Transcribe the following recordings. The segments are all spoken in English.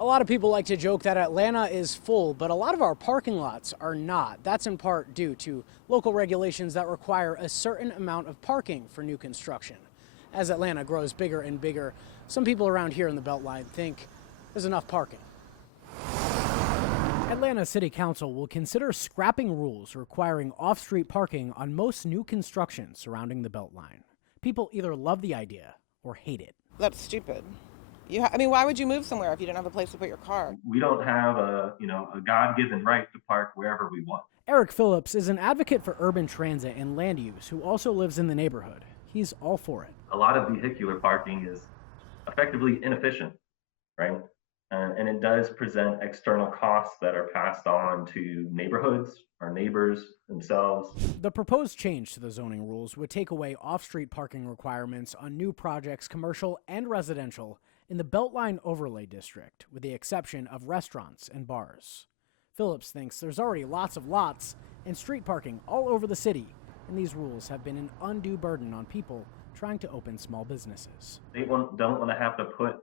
A lot of people like to joke that Atlanta is full, but a lot of our parking lots are not. That's in part due to local regulations that require a certain amount of parking for new construction. As Atlanta grows bigger and bigger, some people around here in the Beltline think there's enough parking. Atlanta City Council will consider scrapping rules requiring off-street parking on most new construction surrounding the Beltline. People either love the idea or hate it. That's stupid. Why would you move somewhere if you didn't have a place to put your car? We don't have a God-given right to park wherever we want. Eric Phillips is an advocate for urban transit and land use who also lives in the neighborhood. He's all for it. A lot of vehicular parking is effectively inefficient, right? And it does present external costs that are passed on to neighborhoods, our neighbors themselves. The proposed change to the zoning rules would take away off-street parking requirements on new projects, commercial and residential, in the Beltline Overlay District, with the exception of restaurants and bars. Phillips thinks there's already lots of lots and street parking all over the city, and these rules have been an undue burden on people trying to open small businesses. They don't want to have to put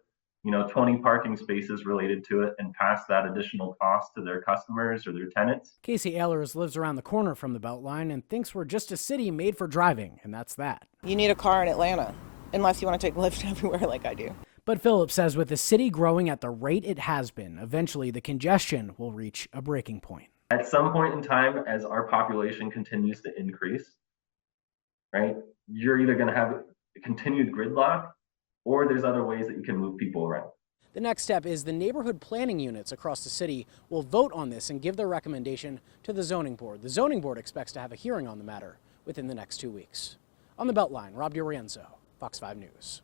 20 parking spaces related to it and pass that additional cost to their customers or their tenants. Casey Ehlers lives around the corner from the Beltline and thinks we're just a city made for driving, and that's that. You need a car in Atlanta, unless you want to take Lyft everywhere like I do. But Phillips says with the city growing at the rate it has been, eventually the congestion will reach a breaking point. At some point in time, as our population continues to increase, right, you're either going to have a continued gridlock or there's other ways that you can move people around. The next step is the neighborhood planning units across the city will vote on this and give their recommendation to the zoning board. The zoning board expects to have a hearing on the matter within the next 2 weeks. On the Beltline, Rob DiRienzo, Fox 5 News.